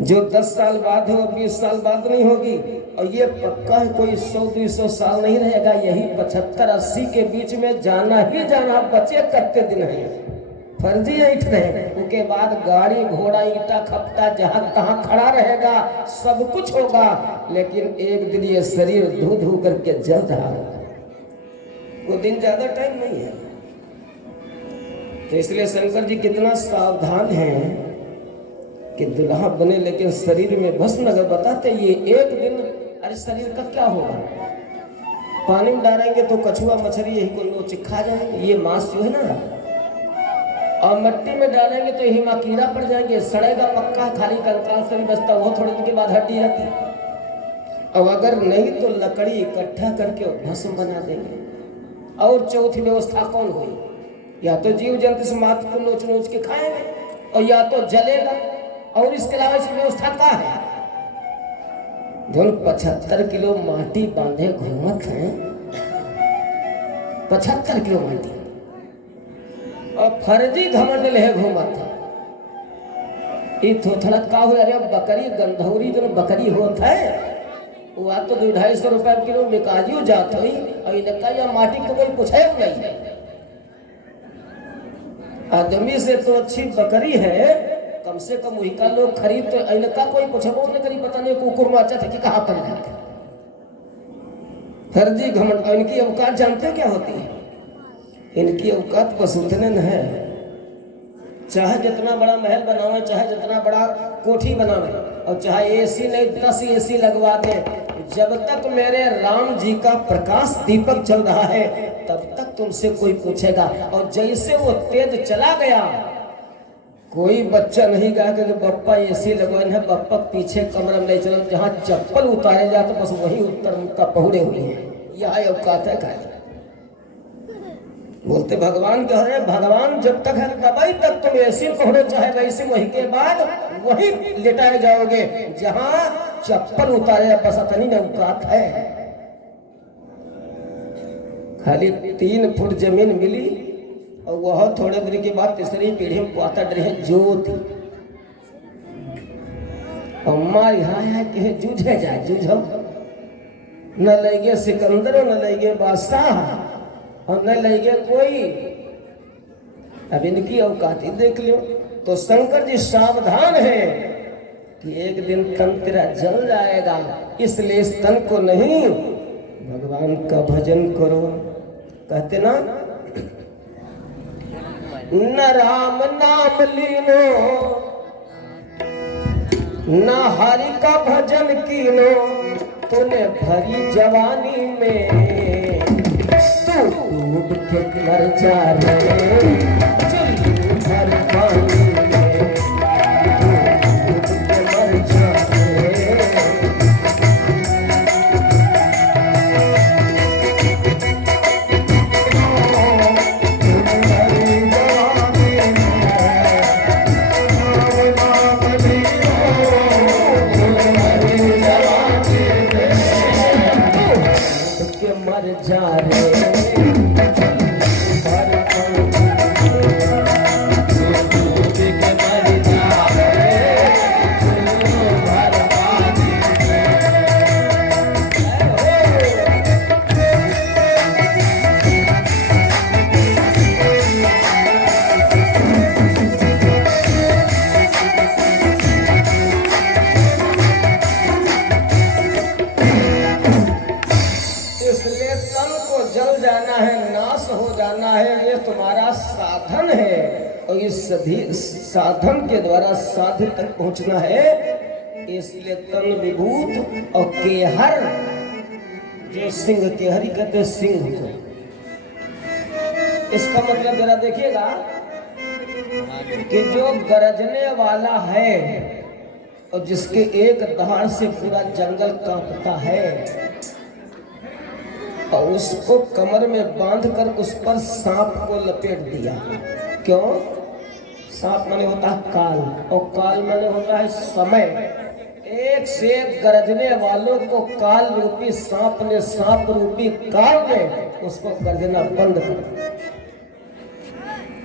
जो 10 साल बाद हो, 20 साल बाद नहीं होगी। और ये पक्का है कोई 100-200 साल नहीं रहेगा, यही 75-80 के बीच में जाना ही जाना, बचे करते दिन है। फर्जी ऐठ रहे, उसके बाद गाड़ी घोड़ा ईटा खपटा जहां तहां खड़ा रहेगा, सब कुछ होगा, लेकिन एक दिन ये शरीर धू धू करके जल रहा होगा। वो दिन ज्यादा टाइम नहीं है। तो इसलिए शंकर जी कितना सावधान हैं कि दुल्हा बने लेकिन शरीर में भस्म अगर बताते ये एक दिन, अरे शरीर का क्या होगा, पानी में डालेंगे तो कछुआ मछली यही को लोग खा जाएंगे, ये मांस जो है ना, और मिट्टी में डालेंगे तो यही कीड़ा पड़ जाएंगे, सड़ेगा पक्का, खाली कंकाल से बचता, वो थोड़े दिन के बाद हड्डी रहती। अब अगर नहीं तो लकड़ी इकट्ठा करके भस्म बना देंगे। और चौथी व्यवस्था कौन हुई, या तो जीव जंतु से माथ को नोच नोच के खाएंगे, और या तो जलेगा, और इसके अलावा इसकी व्यवस्था क्या है। जो 75 किलो माटी बांधे घूमत हैं, 75 किलो माटी, और फर्जी घमंड ले घूमत है। ये थोड़ा का हो, अरे बकरी गंधौरी जो बकरी होत है वो तो 250 रुपए किलो निकाजियो जात हुई, और इनका या माटी को कोई पूछे नहीं। आदमी से तो अच्छी बकरी है, कम से कम वही का लोग खरीद, तो इनका कोई पूछबो नहीं करी, पता नहीं कुकुर में अच्छा थे कि कहाँ पर जाते। फर्जी घमंड। इनकी औकात जानते क्या होती है, इनकी औकात बस उतने न है, चाहे जितना बड़ा महल बनावे, चाहे जितना बड़ा कोठी बनावे, और चाहे एसी नहीं 10 एसी लगवा दे, जब तक मेरे राम जी का प्रकाश दीपक चल रहा है तब तक तुमसे कोई पूछेगा। और जैसे वो तेज चला गया, कोई बच्चा नहीं कहा कि बप्पा एसी लगवाए है, बप्पा पीछे कमरा में नहीं चला, जहाँ चप्पल उतारे जाते बस वही उत्तर मुक्का पहुड़े हुए हैं। यह औकात है खाली। बोलते भगवान कह रहे, भगवान जब तक है तभी तक तुम ऐसी पहुड़े, चाहे वैसे, वही के बाद वही लेटाए जाओगे जहां चप्पल उतारे, बस इतनी न औकात है। खाली 3 फुट जमीन मिली, और वह थोड़े दिन के बाद तीसरी पीढ़ी में पाता रहे ज्योति। अम्मा यहाँ है कि जूझे जाए, जूझो न लगे सिकंदर, न लगे बादशाह, और न लगे कोई। अब इनकी औकात ही देख लो। तो शंकर जी सावधान है कि एक दिन तन तेरा जल जाएगा, इसलिए इस तन को नहीं, भगवान का भजन करो। कहते ना, न राम नाम लीनो, न हरि का भजन कीनो, तूने भरी जवानी में तू डूब के मर जा रे, चल भर पानी में तू डूब के मर जा रे। साधन के द्वारा साध्य तक पहुंचना है। इसलिए तन विभूत और केहर, जो सिंह केहरी कहते सिंह को, इसका मतलब जरा देखिएगा कि जो गरजने वाला है और जिसके एक दहाड़ से पूरा जंगल कांपता है, और उसको कमर में बांधकर उस पर सांप को लपेट दिया। क्यों? सांप माने होता है काल, और काल माने होता है समय। एक से एक गरजने वालों को काल रूपी सांप ने, सांप रूपी काल ने उसको गरजना बंद कर,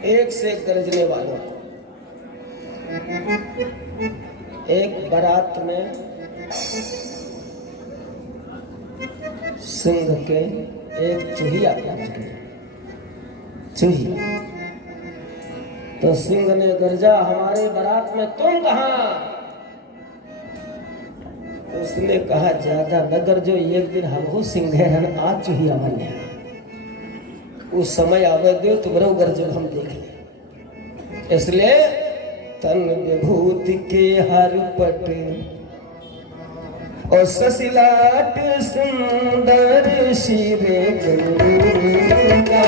एक से एक गरजने वालों को। एक बारात में सिंह के एक चूहिया पहुंच गई। चूही तो सिंह ने गरजा, हमारे बारात में तुम कहाँ? उसने कहा, ज्यादा नगर जो एक दिन हमको सिंह हन आज चूहिया बने, उस समय आवे दो तुम्हारा गरजो हम देख ले। इसलिए तन विभूति के हर पट और ससिलाट सुंदर शिरे गंगा।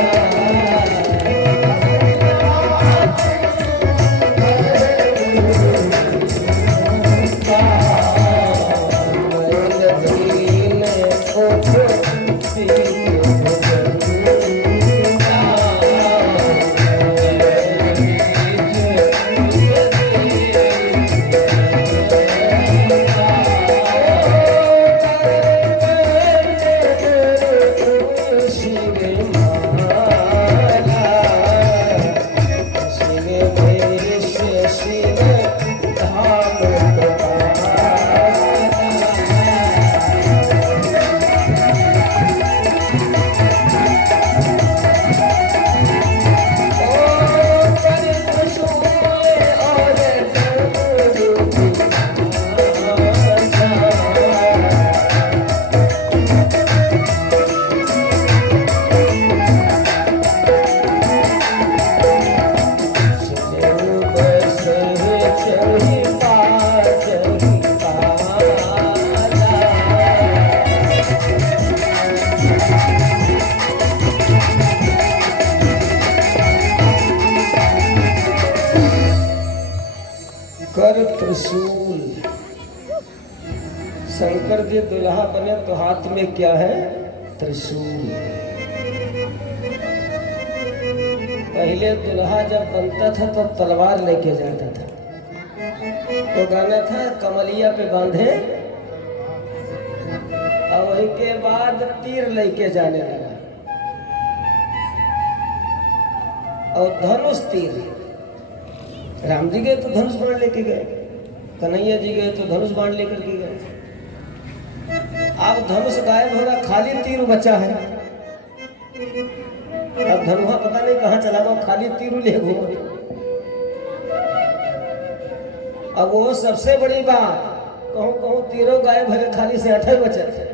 कर त्रिशूल। शंकर जी दुल्हा बने तो हाथ में क्या है? त्रिशूल। पहले दुल्हा जब बनता था तो तलवार लेके जाता था, तो गाना था कमलिया पे बांधे, और वही के बाद तीर लेके जाने लगा, और धनुष तीर। राम जी गए तो धनुष बाण लेके गए, कन्हैया जी गए तो धनुष बाण लेकर के गए। अब धनुष गायब हो रहा, खाली तीर बचा है। अब धनुहा पता नहीं कहाँ चला गया, खाली तीर ले घूम। अब वो सबसे बड़ी बात, कहूँ कहूँ तीरों गायब है, खाली से 8 बचे थे।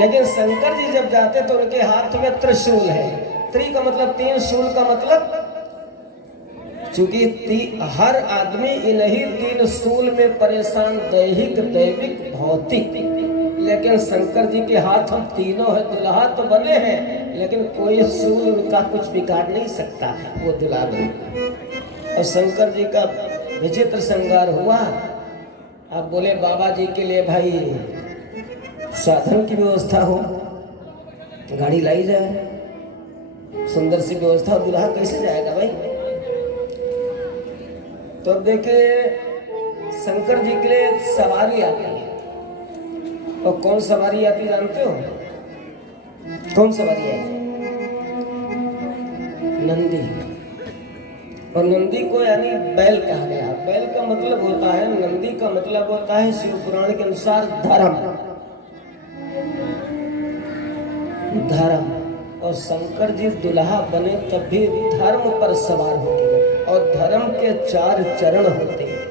लेकिन शंकर जी जब जाते तो उनके हाथ में त्रिशूल है। त्रि का मतलब 3, शूल का मतलब, चूंकि हर आदमी इन्हीं 3 शूल में परेशान, दैहिक, दैविक, भौतिक। लेकिन शंकर जी के हाथ हम तीनों है। दुल्हा तो बने हैं, लेकिन कोई शूल उनका कुछ बिगाड़ नहीं सकता, वो दुल्हा बने। और शंकर जी का विचित्र श्रृंगार हुआ। अब बोले बाबा जी के लिए भाई साधन की व्यवस्था हो, गाड़ी लाई जाए, सुंदर सी व्यवस्था। दुल्हा कैसे जाएगा भाई? तो देखिए शंकर जी के लिए सवारी आती है। और कौन सवारी आती जानते हो? कौन सवारी है? नंदी। और नंदी को यानी बैल कहा गया। बैल का मतलब होता है, नंदी का मतलब होता है शिव पुराण के अनुसार धर्म। धर्म। और शंकर जी दुल्हा बने तब भी धर्म पर सवार होंगे। और धर्म के 4 चरण होते हैं।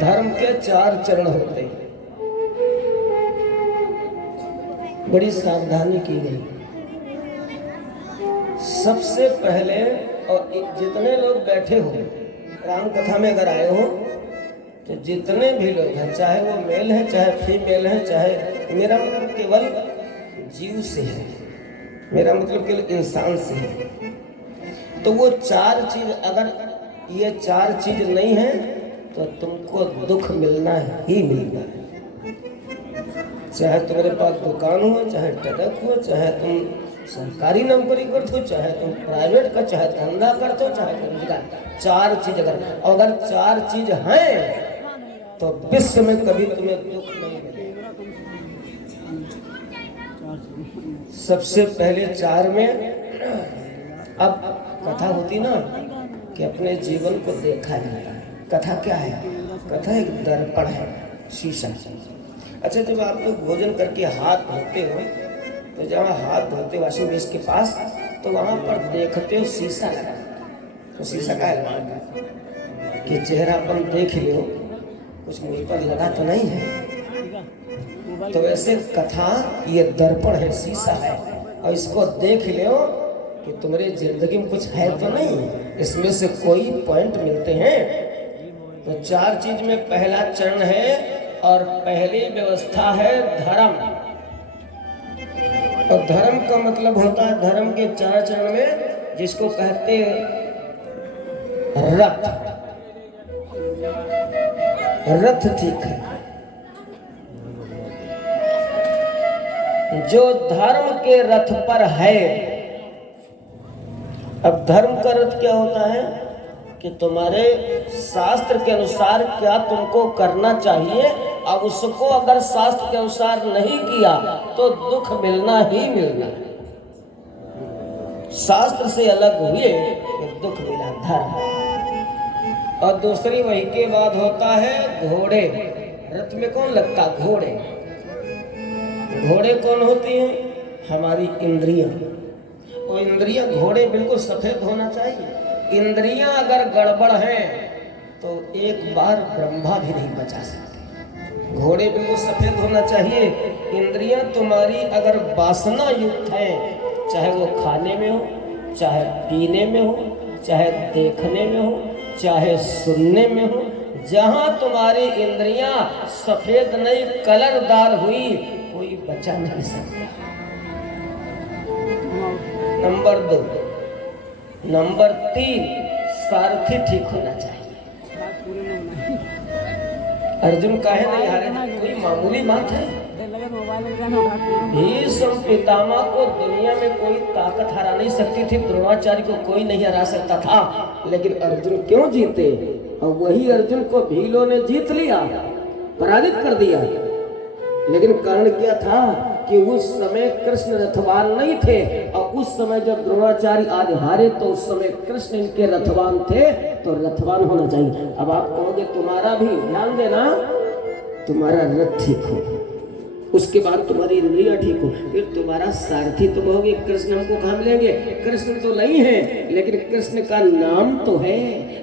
धर्म के 4 चरण होते हैं। बड़ी सावधानी की गई। सबसे पहले, और जितने लोग बैठे हो राम कथा में अगर आए हो, तो जितने भी लोग हैं, चाहे वो मेल है चाहे फीमेल है, चाहे, मेरा मतलब केवल जीव से है, मेरा मतलब केवल इंसान से है। तो वो 4 चीज, अगर ये 4 चीज नहीं है तो तुमको दुख मिलना ही मिलना है। चाहे तुम्हारे पास दुकान हो, चाहे ट्रक हो, चाहे तुम सरकारी नौकरी करते हो, चाहे तुम प्राइवेट का, चाहे धंधा करते हो, चाहे रोजगार, 4 चीज अगर 4 चीज हैं तो विश्व में कभी तुम्हें दुख नहीं मिलेगा। सबसे पहले 4 में, अब कथा होती ना, कि अपने जीवन को देखा जाता है। कथा क्या है? कथा एक दर्पण है, शीशा। अच्छा, जब आप लोग भोजन करके हाथ धोते हो तो जहाँ हाथ धोते वॉशिंग बेसिन के पास, तो वहाँ पर देखते हो शीशा लगा। तो शीशा का है कि चेहरापन देख लो, कुछ मुझ पर लगा तो नहीं है। तो ऐसे कथा ये दर्पण है, शीशा है, और इसको देख लो कि तुम्हारी जिंदगी में कुछ है तो नहीं, इसमें से कोई पॉइंट मिलते हैं। तो 4 चीज में पहला चरण है, और पहली व्यवस्था है धर्म। और धर्म का मतलब होता है, धर्म के 4 चरण में जिसको कहते रथ। रथ ठीक है, जो धर्म के रथ पर है। अब धर्म का रथ क्या होता है कि तुम्हारे शास्त्र के अनुसार क्या तुमको करना चाहिए, अब उसको अगर शास्त्र के अनुसार नहीं किया तो दुख मिलना ही मिलना। शास्त्र से अलग हुए तो दुख मिला, धर्म। और दूसरी वही के बाद होता है घोड़े। रथ में कौन लगता? घोड़े। घोड़े कौन होती हैं? हमारी इंद्रियां। और इंद्रियां, घोड़े बिल्कुल सफेद होना चाहिए। इंद्रियां अगर गड़बड़ हैं तो एक बार ब्रह्मा भी नहीं बचा सकते। घोड़े बिल्कुल सफेद होना चाहिए। इंद्रियां तुम्हारी अगर वासना युक्त हैं, चाहे वो खाने में हो, चाहे पीने में हो, चाहे देखने में हो, चाहे सुनने में हो, जहां तुम्हारी इंद्रियां सफेद नहीं कलरदार हुई, कोई बचा नहीं सकता। नंबर 2। नंबर 3, सारथी ठीक होना चाहिए। अर्जुन काहे नहीं हारे? कोई मामूली बात है? भीष्म पितामह को दुनिया में कोई ताकत हरा नहीं सकती थी, द्रोणाचार्य को कोई नहीं हरा सकता था, लेकिन अर्जुन क्यों जीते? और वही अर्जुन को भीलों ने जीत लिया, पराजित कर दिया। लेकिन कारण क्या था कि उस समय कृष्ण रथवान नहीं थे, और उस समय जब द्रोणाचार्य आज हारे तो उस समय कृष्ण इनके रथवान थे, तो रथवान होना चाहिए। अब आप कहोगे तुम्हारा भी ध्यान देना, तुम्हारा रथ ठीक हो, उसके बाद तुम्हारी इंद्रियां ठीक हो, फिर तुम्हारा सारथी तुम होगे। कृष्ण हमको कहाँ मिलेंगे? कृष्ण तो नहीं है, लेकिन कृष्ण का नाम तो है।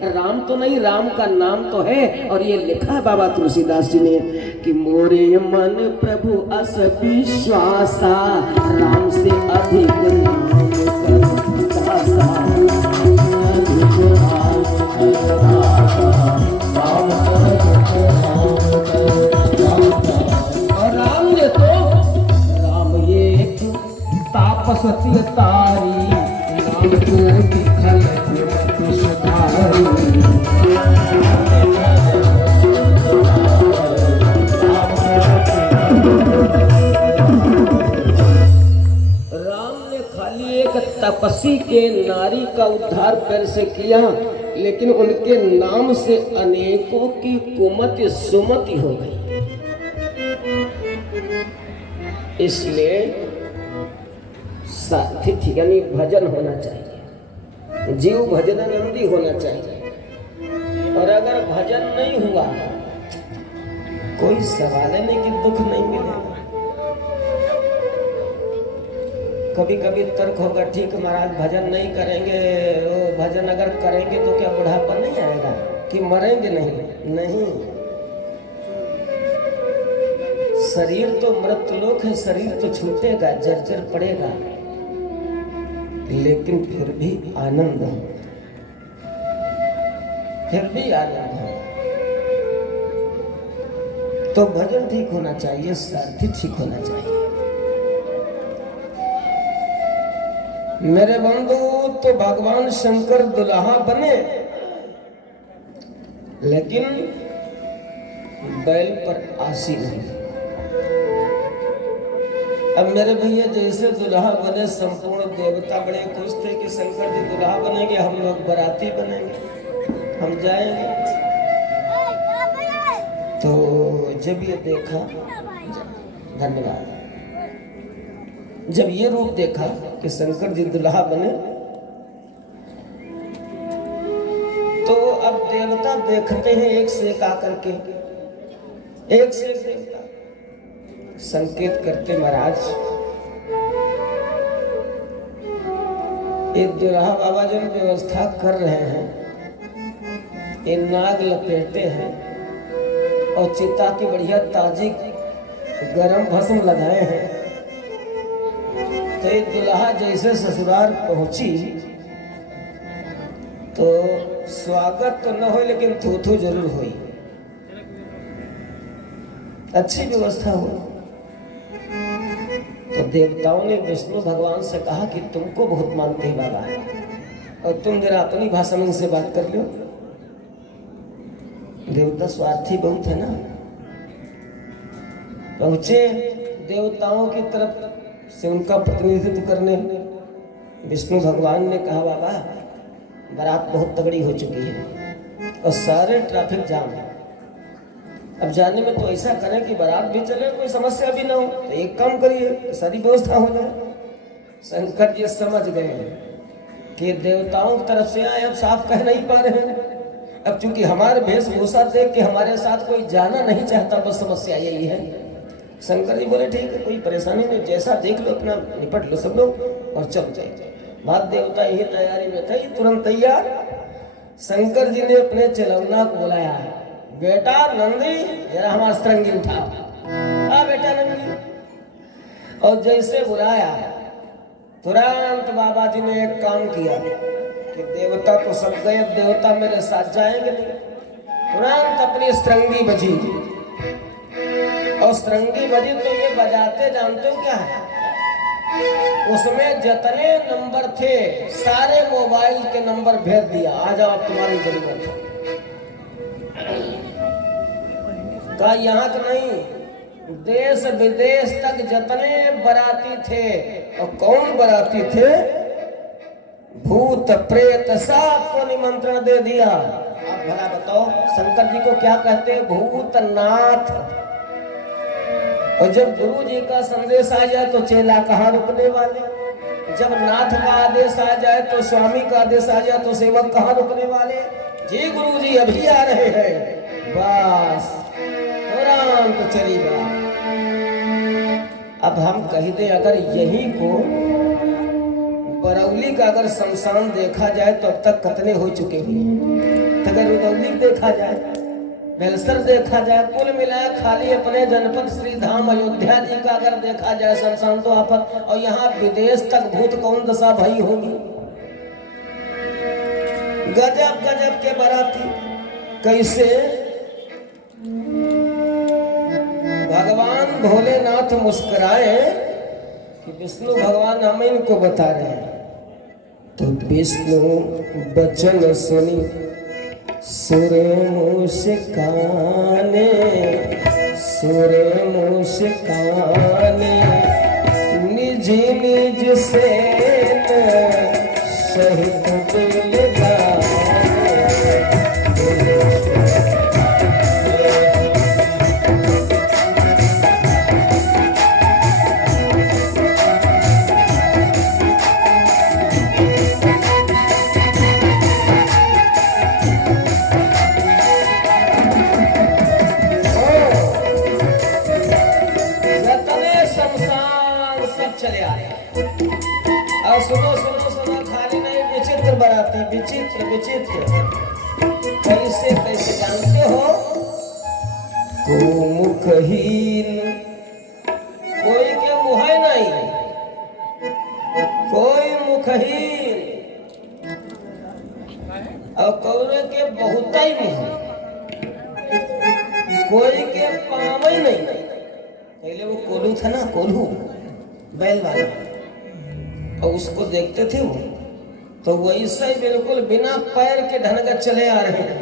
राम तो नहीं, राम का नाम तो है। और ये लिखा है बाबा तुलसीदास जी ने कि मोरे मन प्रभु अस विश्वासा, राम से अधिक नाम दासा। तापसती तारी नाम को दिखल सुधारी। राम ने खाली एक तपस्वी के नारी का उद्धार पैर से किया, लेकिन उनके नाम से अनेकों की कुमति सुमति हो गई। इसलिए साथी यानी भजन होना चाहिए, जीव भजनानंदी होना चाहिए। और अगर भजन नहीं हुआ, कोई सवाल नहीं कि दुख नहीं मिलेगा। कभी कभी तर्क होगा, ठीक महाराज भजन नहीं करेंगे, वो भजन अगर करेंगे तो क्या बुढ़ापा नहीं आएगा कि मरेंगे? नहीं, शरीर तो मृत्युलोक है, शरीर तो छूटेगा, जर्जर पड़ेगा, लेकिन फिर भी आनंद है, फिर भी आनंद है। तो भजन ठीक होना चाहिए, सारथी ठीक होना चाहिए। मेरे बंधु, तो भगवान शंकर दुल्हा बने, लेकिन बैल पर आसी नहीं। अब मेरे भैया जैसे दुल्हा बने, संपूर्ण देवता बड़े खुश थे कि शंकर जी दुल्हा बनेंगे, हम लोग बाराती बनेंगे, हम जाएंगे। तो जब ये देखा, धन्यवाद, जब ये रूप देखा कि शंकर जी दुल्हा बने, देखते हैं एक से एक आकर के, एक से एक देवता संकेत करते महाराज। ये दुल्हा बाबा जो व्यवस्था कर रहे हैं, ये नाग लपेटे हैं और चिता की बढ़िया ताजी गरम भस्म लगाए हैं। तो ये दुल्हा जैसे ससुराल पहुंची तो स्वागत तो न हो लेकिन थू जरूर हुई, अच्छी व्यवस्था हुई। तो देवताओं ने विष्णु भगवान से कहा कि तुमको बहुत मानते हैं बाबा, और तुम जरा अपनी भाषा में इनसे बात कर लो। देवता स्वार्थी बहुत है ना। पहुंचे देवताओं की तरफ से उनका प्रतिनिधित्व करने। विष्णु भगवान ने कहा बाबा बारात बहुत तगड़ी हो चुकी है और सारे ट्रैफिक जाम है, अब जाने में तो ऐसा करें कि बारात भी चले, कोई समस्या भी ना हो। तो एक काम करिए, सारी व्यवस्था हो जाए। शंकर जी समझ गए कि देवताओं की तरफ से आए, अब साफ कह नहीं पा रहे हैं। अब चूंकि हमारे वेशभूषा देख के हमारे साथ कोई जाना नहीं चाहता, बस समस्या यही है। शंकर जी बोले ठीक है, कोई परेशानी नहीं, जैसा देख लो अपना निपट लो सब लोग और चल जाए। बात देवता यही तैयारी में थे, तुरंत तैयार। शंकर जी ने अपने चलौना को बुलाया, बेटा नंदी जरा हमारा सरंगी उठा। हाँ बेटा नंदी। और जैसे बुलाया तुरंत बाबा जी ने एक काम किया कि देवता तो सब गए, अब देवता मेरे साथ जाएंगे नहीं। तुरंत अपनी सरंगी बजी, और सरंगी बजी तो ये बजाते जानते हो क्या है, उसमें जितने नंबर थे सारे मोबाइल के नंबर भेज दिया, आ जाओ तुम्हारी जरूरत है। का यहाँ का नहीं, देश विदेश तक जितने बराती थे, और कौन बराती थे, भूत प्रेत सबको निमंत्रण दे दिया। आप भला बताओ शंकर जी को क्या कहते हैं, भूतनाथ। और जब गुरु जी का संदेश आ जाए तो चेला कहाँ रुकने वाले, जब नाथ का आदेश आ जाए तो स्वामी का आदेश आ जाए तो सेवक कहाँ रुकने वाले। जी गुरु जी अभी आ रहे हैं, बस तुरंत चली बात। अब हम कह दे अगर यही को बरौली का अगर शमशान देखा जाए तो अब तक कितने हो चुके हैं। अगर रुदौली देखा जाए, बेलसर देखा जाए, कुल मिलाया खाली अपने जनपद श्री धाम अयोध्या जी का अगर देखा जाए शमशान तो आपत, और यहाँ विदेश तक भूत कौन दशा भई होगी। गजब गजब के बराती। कैसे भगवान भोलेनाथ मुस्कुराए कि विष्णु भगवान हम इनको बता रहे हैं। तो विष्णु बचन सुनी सुर मुस्काने, सुर मुस्काने, निज निज से सहित दिलदार। सुनो सुनो सुनो, खाली नहीं, विचित्र बराती, विचित्र विचित्र। कैसे कैसे जानते हो, को मुखहीन, कोई के मुँह नहीं, कोई मुखहीन, और कौरे के बहुत ही मुँह, कोई के पाँव ही नहीं। पहले वो कोल्हू था ना, कोल्हू बैल वाला, और उसको देखते थे वो तो वैसे ही बिल्कुल बिना पैर के ढंग चले आ रहे हैं।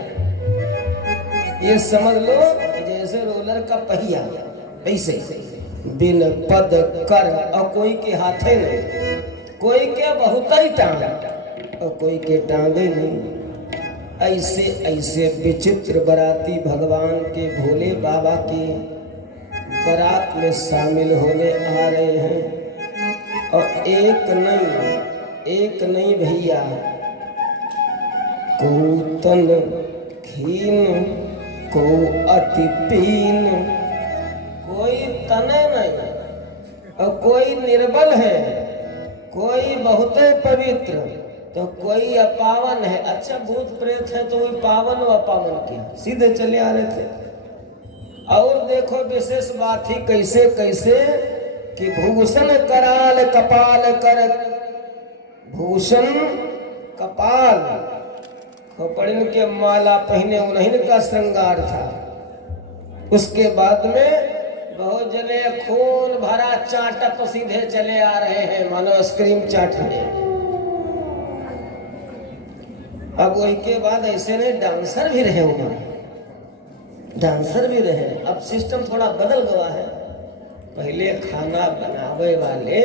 ये समझ लो कि जैसे रोलर का पहिया, ऐसे बिन पद कर, और कोई के हाथे नहीं, कोई के बहुत ही टांग और कोई के टांगे नहीं। ऐसे ऐसे विचित्र बराती भगवान के भोले बाबा की बारात में शामिल होने आ रहे हैं। और एक नहीं भैया, कौतन हीन को अति पीन, कोई तने नहीं और कोई निर्बल है, कोई बहुत पवित्र तो कोई अपावन है। अच्छा भूत प्रेत है तो वही पावन व अपावन क्या, सीधे चले आ रहे थे। और देखो विशेष बात ही कैसे कैसे कि भूषण कराल कपाल कर, भूषण कपाल खोपड़िन के माला पहने उन्हीं का श्रृंगार था। उसके बाद में बहुत जने खून भरा चाटा तो सीधे चले आ रहे हैं, मानो आइसक्रीम चाट रहे हैं। अब वही के बाद ऐसे नहीं डांसर भी रहे होंगे, डांसर भी रहे। अब सिस्टम थोड़ा बदल गया है। पहले खाना बनावे वाले,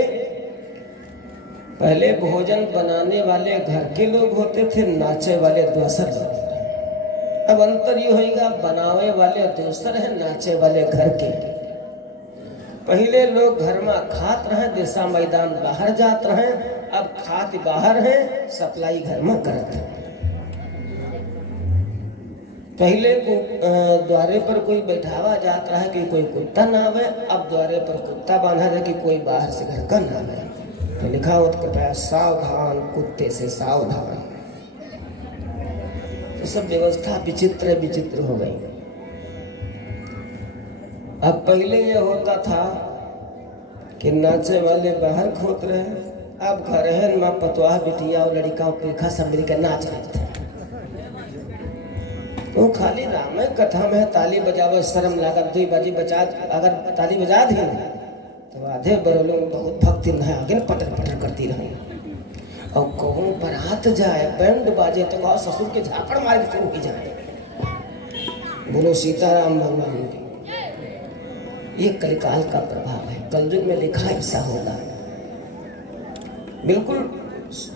पहले भोजन बनाने वाले घर के लोग होते थे, नाचे वाले दूसर लोग। अब अंतर ये होगा, बनावे वाले दूसर है, नाचे वाले घर के। पहले लोग घर में खात रहे, दिशा मैदान बाहर जात रहे। अब खात बाहर है, सप्लाई घर में करते। पहले द्वारे पर कोई बैठावा जाता है कि कोई कुत्ता ना आवे, अब द्वारे पर कुत्ता बांधा है कि कोई बाहर से घर का ना आवे। तो लिखा होता है सावधान कुत्ते से सावधान। तो सब व्यवस्था विचित्र विचित्र हो गई। अब पहले ये होता था कि नाचे वाले बाहर खोत रहे, अब घर है माँ पतवाह बिटिया और लड़का पेखा सब मिलकर नाच रहे थे। तो खाली रामायण कथा में ताली बजावे शर्म लागत, दुई बाजी बजा, अगर ताली बजा दी तो आधे बड़े लोग बहुत भक्ति न आगे पटर पटर करती रही। और कहूँ बारात जाए बैंड बाजे तो कहो ससुर के झापड़ मार के शुरू की जाए। बोलो सीताराम भगवान की। ये कलिकाल का प्रभाव है, कलयुग में लिखा ऐसा होगा। बिल्कुल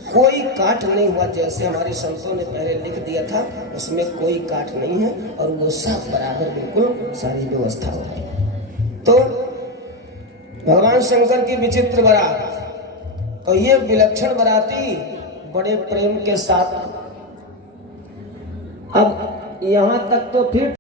कोई काट नहीं हुआ, जैसे हमारे संतों ने पहले लिख दिया था उसमें कोई काट नहीं है, और वो सब बराबर बिल्कुल सारी व्यवस्था हो गई। तो भगवान शंकर की विचित्र बारात, और ये विलक्षण बाराती बड़े प्रेम के साथ। अब यहाँ तक तो फिर